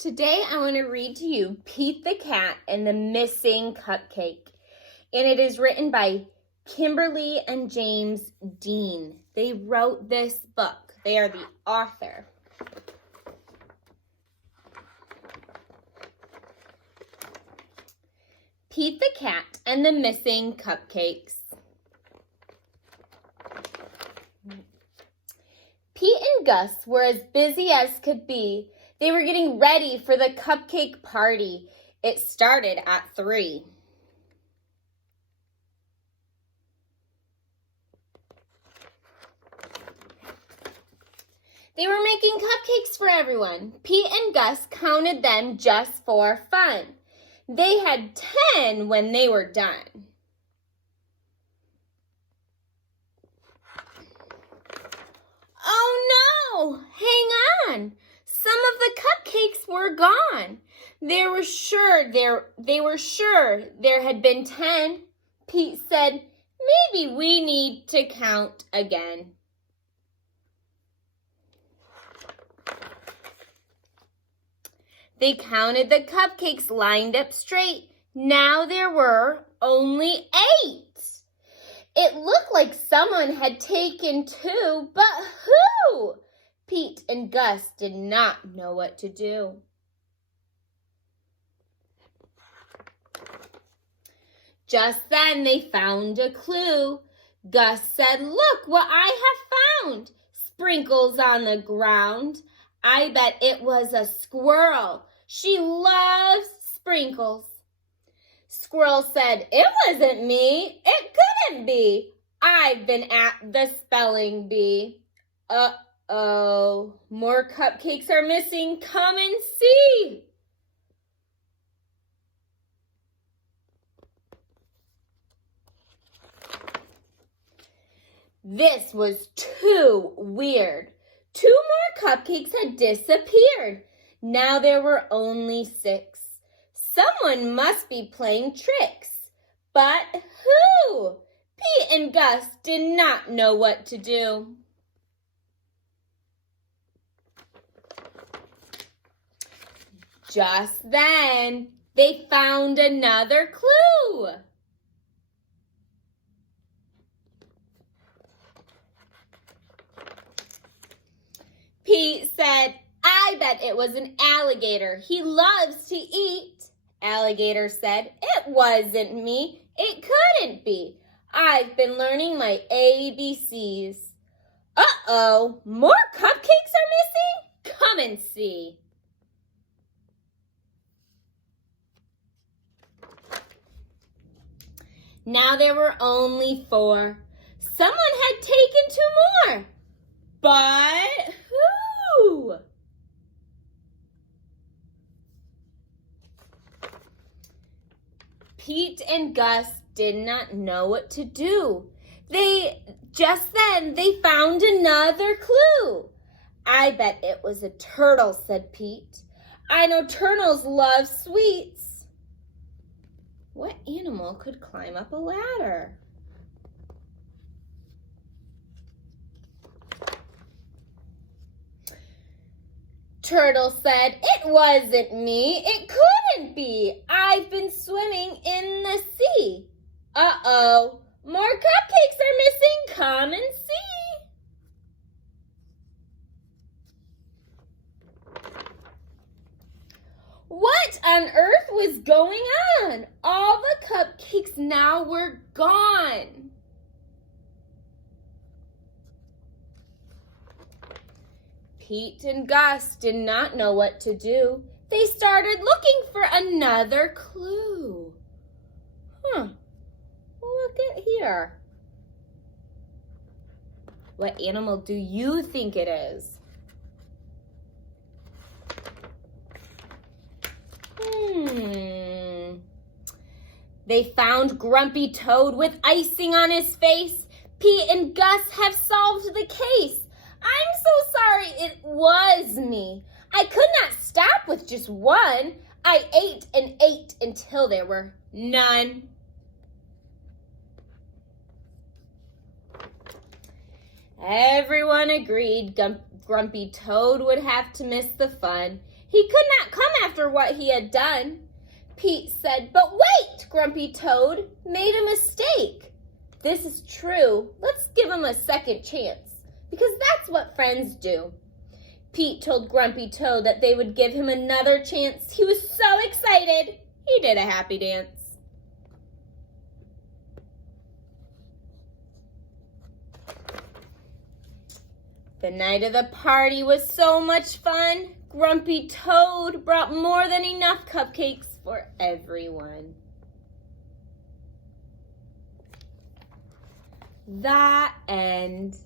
Today I want to read to you Pete the Cat and the Missing Cupcake. And it is written by Kimberly and James Dean. They wrote this book. They are the author. Pete the Cat and the Missing Cupcakes. Pete and Gus were as busy as could be. They were getting ready for the cupcake party. It started at 3. They were making cupcakes for everyone. Pete and Gus counted them just for fun. They had 10 when they were done. Oh no! Hang on! Some of the cupcakes were gone. They were sure there had been 10. Pete said, "Maybe we need to count again." They counted the cupcakes lined up straight. Now there were only 8. It looked like someone had taken 2, but who? Pete and Gus did not know what to do. Just then they found a clue. Gus said, "Look what I have found. Sprinkles on the ground. I bet it was a squirrel. She loves sprinkles." Squirrel said, "It wasn't me. It couldn't be. I've been at the spelling bee." Uh-oh, more cupcakes are missing. Come and see. This was too weird. 2 more cupcakes had disappeared. Now there were only 6. Someone must be playing tricks. But who? Pete and Gus did not know what to do. Just then, they found another clue. Pete said, "I bet it was an alligator. He loves to eat." Alligator said, "It wasn't me. It couldn't be. I've been learning my ABCs." Uh-oh, more cupcakes are missing? Come and see. Now there were only 4. Someone had taken 2 more. But who? Pete and Gus did not know what to do. Just then they found another clue. "I bet it was a turtle," said Pete. "I know turtles love sweets." What animal could climb up a ladder? Turtle said, "It wasn't me. It couldn't be. I've been swimming in the sea." Uh-oh, more cupcakes are missing. Come and see. What on earth was going on? All the cupcakes now were gone. Pete and Gus did not know what to do. They started looking for another clue. Look at here. What animal do you think it is? They found Grumpy Toad with icing on his face. Pete and Gus have solved the case. I'm so sorry, it was me. I could not stop with just one. I ate and ate until there were none. Everyone agreed Grumpy Toad would have to miss the fun. He could not come after what he had done. Pete said, "But wait, Grumpy Toad made a mistake." "This is true. Let's give him a second chance, because that's what friends do." Pete told Grumpy Toad that they would give him another chance. He was so excited, he did a happy dance. The night of the party was so much fun. Grumpy Toad brought more than enough cupcakes for everyone. The end.